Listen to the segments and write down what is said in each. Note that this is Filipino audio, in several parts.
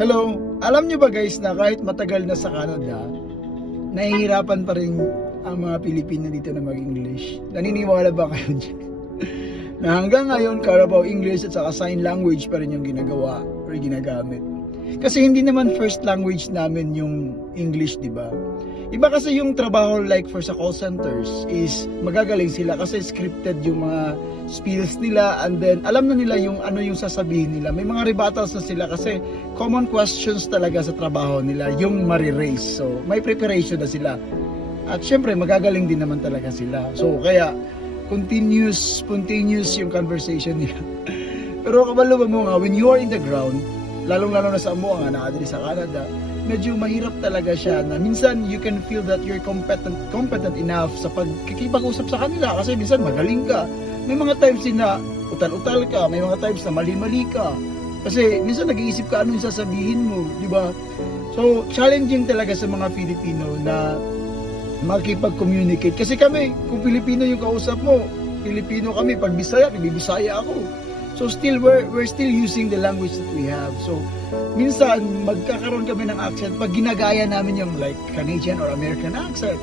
Hello, alam niyo ba guys na kahit matagal na sa Canada, nahihirapan pa rin ang mga Pilipino dito na mag-English? Naniniwala ba kayo dyan? Na hanggang ngayon, Carabao English at saka sign language pa rin yung ginagawa or ginagamit. Kasi hindi naman first language namin yung English, di ba? Iba kasi yung trabaho like for sa call centers is magagaling sila kasi scripted yung mga spills nila and then alam na nila yung ano yung sasabihin nila. May mga rebuttals na sila kasi common questions talaga sa trabaho nila yung mariraise. So may preparation na sila. At syempre magagaling din naman talaga sila. So kaya spontaneous yung conversation nila. Pero kabalo mo nga, when you are in the ground, lalong-lalo na sa amo nga naadiri sa Canada, medyo mahirap talaga siya na minsan you can feel that you're competent enough sa pagkikipag-usap sa kanila kasi minsan magaling ka. May mga times din na utal-utal ka, may mga times na mali-mali ka. Kasi minsan nag-iisip ka ano yung sasabihin mo, di ba? So, challenging talaga sa mga Filipino na makipag-communicate. Kasi kami, kung Filipino yung kausap mo, Filipino kami, pag Bisaya, Bisaya ako. So still we're still using the language that we have. So minsan magkakaroon kami ng accent pag ginagaya namin yung like Canadian or American accent.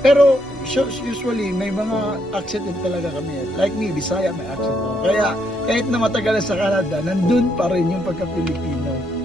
Pero usually may mga accent din talaga kami. Like me, Bisaya may accent ako. Kaya kahit na matagal na sa Canada, nandun pa rin yung pagka-Pilipino.